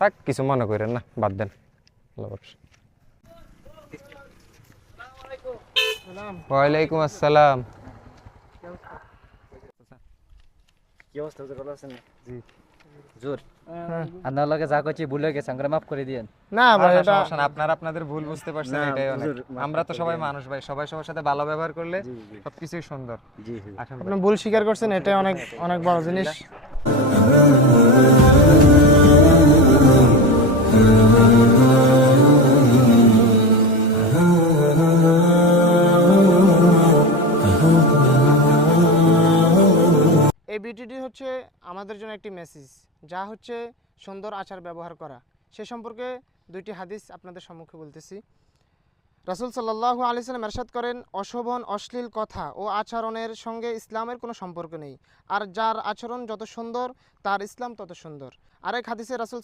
থাক, কিছু মনে করেন না, বাদ দেন। আল্লাহ ভরসা। ওয়ালাইকুম আসসালাম। কি অবস্থা ভালো আছেন? জি। জোর আপনার লগে যা করছি ভুলে গেছে, আমরা মাফ করে দিয়েন। না ভাই, এটা সমস্যা না, আপনারা আপনাদের ভুল বুঝতে পারছেন, না, এটাই অনেক। হুজুর, মাফ আমরা তো করে সবাই দিয়েন। মানুষ ভাই, সবাই সবার সাথে ভালো ব্যবহার করলে জি জি সবকিছুই সুন্দর। জি জি। আসুন আপনি ভাই। ভুল স্বীকার করছেন, এটাই অনেক অনেক বড় জিনিস। এই ভিডিওটি হচ্ছে আমাদের জন্য একটি মেসেজ, যা হচ্ছে সুন্দর আচার ব্যবহার করা। সে সম্পর্কে দুইটি হাদিস আপনাদের সম্মুখে বলতেছি। রাসূল সাল্লাল্লাহু আলাইহি সাল্লাম ইরশাদ করেন, অশোভন অশ্লীল কথা ও আচরণের সঙ্গে ইসলামের কোনো সম্পর্ক নেই, আর যার আচরণ যত সুন্দর তার ইসলাম তত সুন্দর। আরেক হাদিসে রাসূল